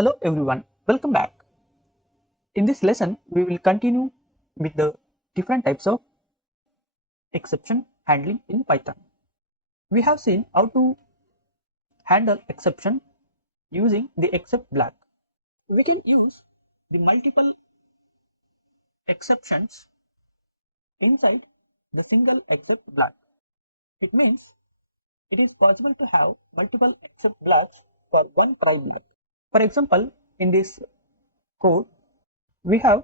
Hello everyone, welcome back. In this lesson, we will continue with the different types of exception handling in Python. We have seen how to handle exception using the except block. We can use the multiple exceptions inside the single except block. It means it is possible to have multiple except blocks for one try block. For example, in this code, we have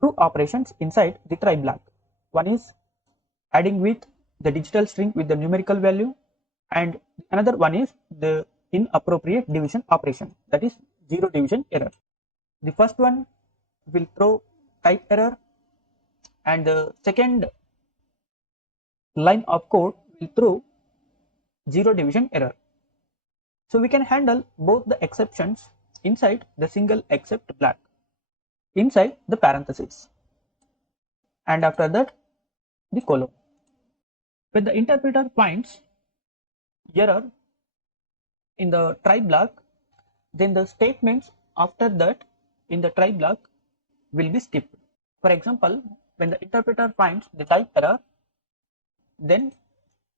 two operations inside the try block. One is adding with the digital string with the numerical value, and another one is the inappropriate division operation, that is zero division error. The first one will throw type error, and the second line of code will throw zero division error. So we can handle both the exceptions inside the single except block, inside the parentheses, and after that the colon. When the interpreter finds error in the try block, then the statements after that in the try block will be skipped. For example, when the interpreter finds the type error, then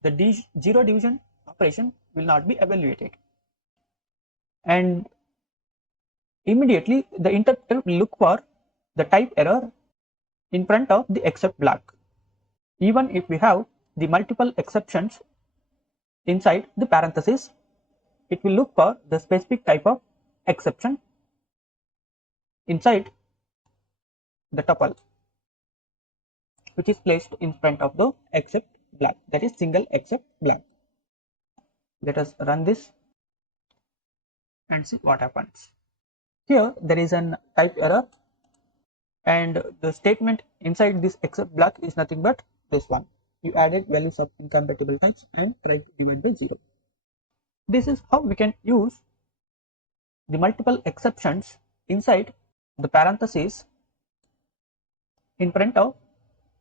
the zero division operation will not be evaluated, and immediately the interpreter will look for the type error in front of the except block, even if we have the multiple exceptions inside the parenthesis. It will look for the specific type of exception inside the tuple, which is placed in front of the except block, that is single except block. Let us run this and see what happens. Here there is an type error, and the statement inside this except block is nothing but this one: you added values of incompatible types and tried to divide by 0. This is how we can use the multiple exceptions inside the parentheses in front of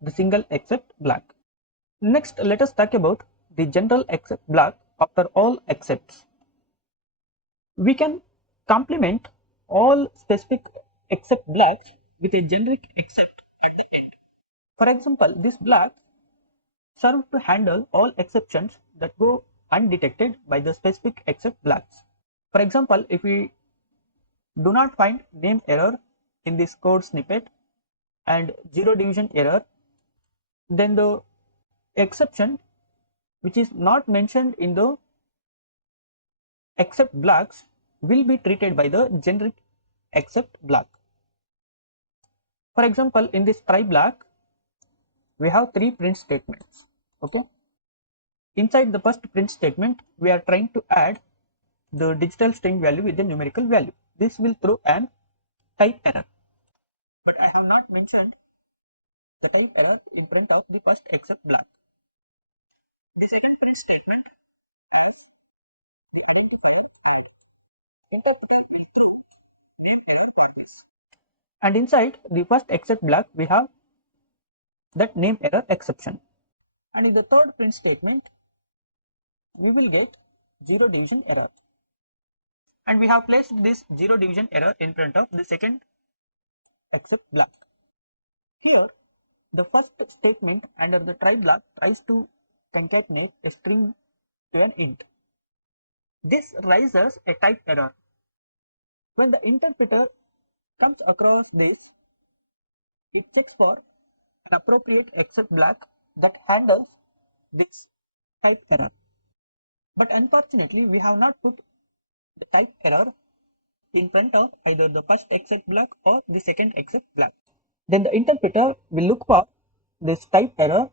the single except block. Next, let us talk about the general except block after all excepts. We can complement all specific except blocks with a generic except at the end. For example, this block serves to handle all exceptions that go undetected by the specific except blocks. For example, if we do not find name error in this code snippet and zero division error, then the exception which is not mentioned in the except blocks will be treated by the generic except block. For example, in this try block, we have three print statements. Okay. Inside the first print statement, we are trying to add the digital string value with the numerical value. This will throw an type error, but I have not mentioned the type error in front of the first except block. The second print statement as the identifier add. Interpreter will throw name error for this, and inside the first except block we have that name error exception, and in the third print statement we will get zero division error, and we have placed this zero division error in front of the second except block. Here the first statement under the try block tries to concatenate a string to an int. This raises a type error. When the interpreter comes across this, it checks for an appropriate except block that handles this type error. But unfortunately, we have not put the type error in front of either the first except block or the second except block. Then the interpreter will look for this type error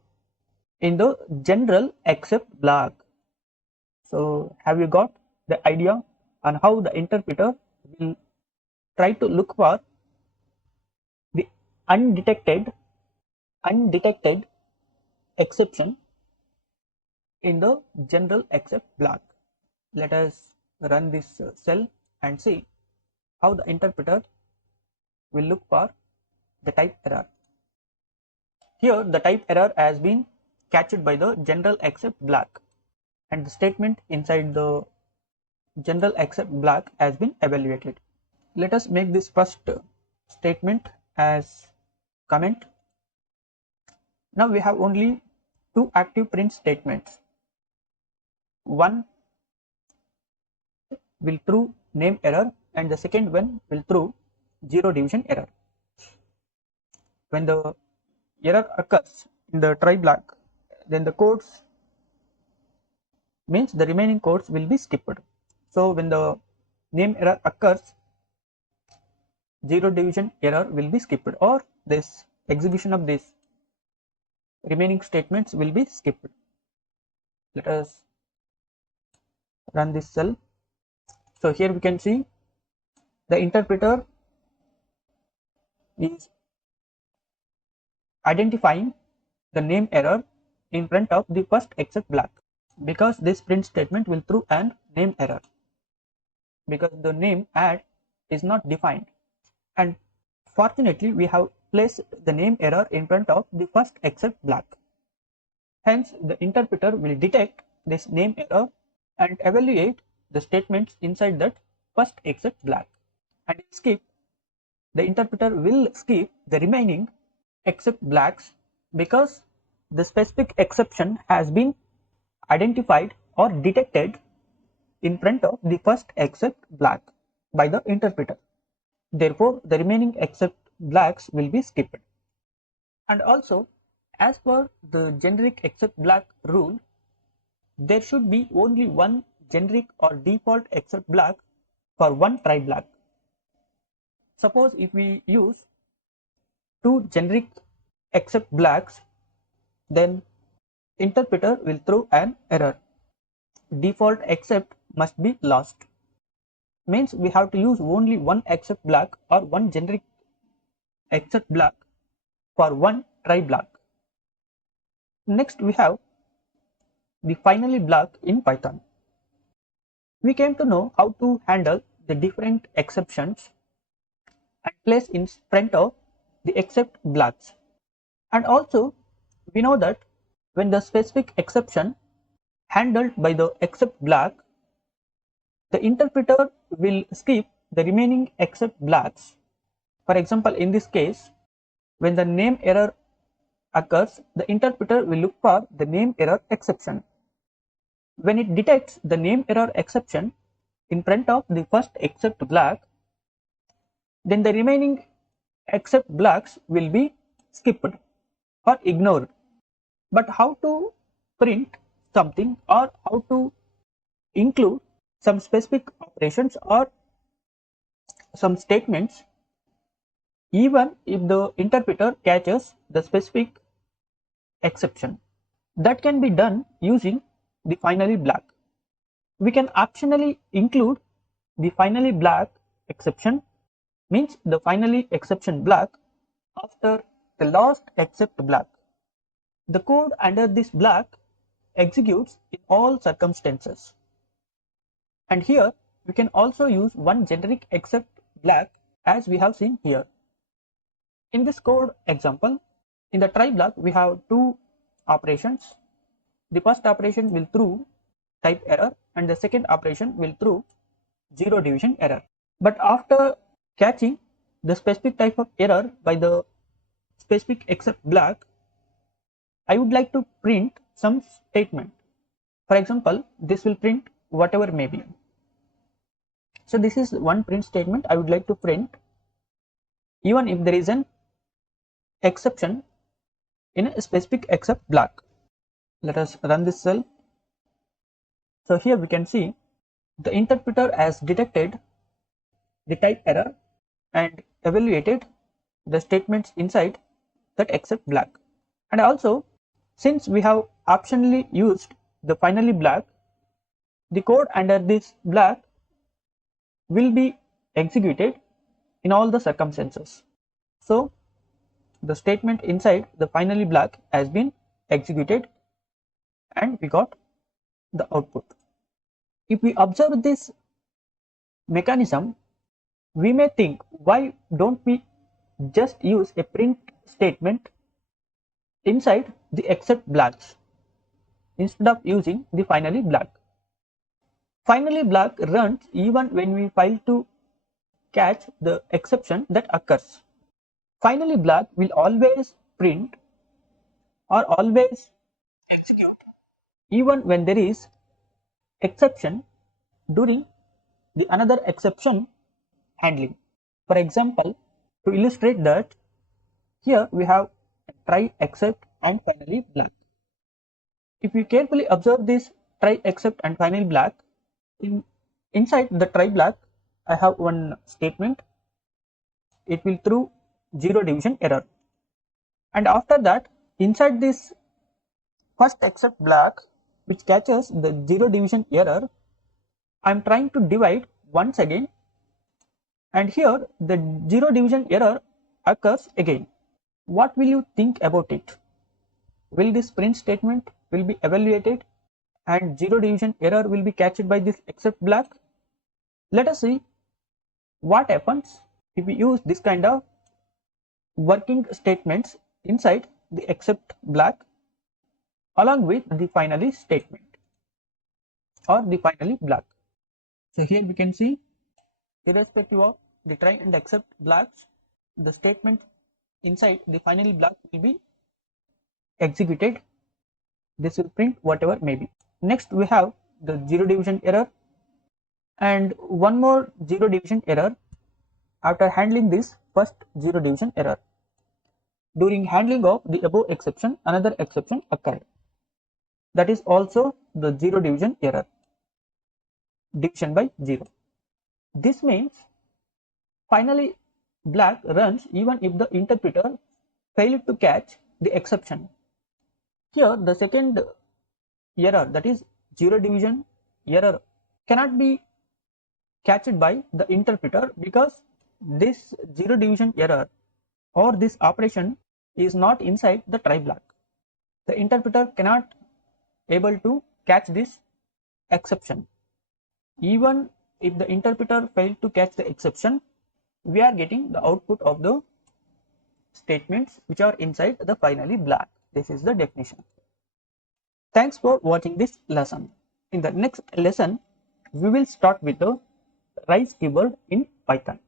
in the general except block. So have you got the idea on how the interpreter will try to look for the undetected exception in the general except block? Let us run this cell and see how the interpreter will look for the type error. Here the type error has been catched by the general except block, and the statement inside the general except block has been evaluated. Let us make this first statement as comment. Now we have only two active print statements. One will throw name error and the second one will throw zero division error. When the error occurs in the try block, then the codes means the remaining codes will be skipped. So when the name error occurs, zero division error will be skipped, or this execution of this remaining statements will be skipped. Let us run this cell. So here we can see the interpreter is identifying the name error in front of the first except block, because this print statement will throw an name error because the name add is not defined, and fortunately we have placed the name error in front of the first except block. Hence the interpreter will detect this name error and evaluate the statements inside that first except block, and the interpreter will skip the remaining except blocks because the specific exception has been identified or detected in front of the first except block by the interpreter. Therefore, the remaining except blocks will be skipped. And also, as per the generic except block rule, there should be only one generic or default except block for one try block. Suppose if we use two generic except blocks, then interpreter will throw an error. Default except must be lost. Means we have to use only one except block or one generic except block for one try block. Next we have the finally block in Python. We came to know how to handle the different exceptions and place in front of the except blocks. And also we know that when the specific exception handled by the except block, the interpreter will skip the remaining except blocks. For example, in this case, when the name error occurs, the interpreter will look for the name error exception. When it detects the name error exception in front of the first except block, then the remaining except blocks will be skipped or ignored. But how to print something or how to include some specific operations or some statements even if the interpreter catches the specific exception? That can be done using the finally block. We can optionally include the finally block exception, means the finally exception block after the last except block. The code under this block executes in all circumstances. And here we can also use one generic except block as we have seen here. In this code example, in the try block we have two operations. The first operation will throw type error and the second operation will throw zero division error. But after catching the specific type of error by the specific except block, I would like to print some statement. For example, this will print whatever may be. So this is one print statement I would like to print even if there is an exception in a specific except block. Let us run this cell. So here we can see the interpreter has detected the type error and evaluated the statements inside that except block. And also, since we have optionally used the finally block, the code under this block will be executed in all the circumstances. So the statement inside the finally block has been executed and we got the output. If we observe this mechanism, we may think, why don't we just use a print statement inside the except blocks instead of using the finally block? Finally block runs even when we fail to catch the exception that occurs. Finally black will always print or always execute even when there is exception during the another exception handling. For example, to illustrate that, here we have try except and finally black. If you carefully observe this try except and finally black, inside the try black I have one statement. It will throw zero division error, and after that inside this first except black which catches the zero division error, I am trying to divide once again, and here the zero division error occurs again. What will you think about it? Will this print statement will be evaluated and zero division error will be catched by this except black? Let us see what happens if we use this kind of working statements inside the except black along with the finally statement or the finally black. So here we can see, irrespective of the try and except blacks, the statement inside the finally black will be executed. This will print whatever may be. Next we have the zero division error and one more zero division error after handling this first zero division error. During handling of the above exception, another exception occurred. That is also the zero division error, division by zero. This means finally black runs even if the interpreter failed to catch the exception. Here the second error, that is zero division error, cannot be catched by the interpreter because this zero division error or this operation is not inside the try block. The interpreter cannot able to catch this exception. Even if the interpreter failed to catch the exception, we are getting the output of the statements which are inside the finally black. This is the definition. Thanks for watching this lesson. In the next lesson, we will start with the rise keyword in Python.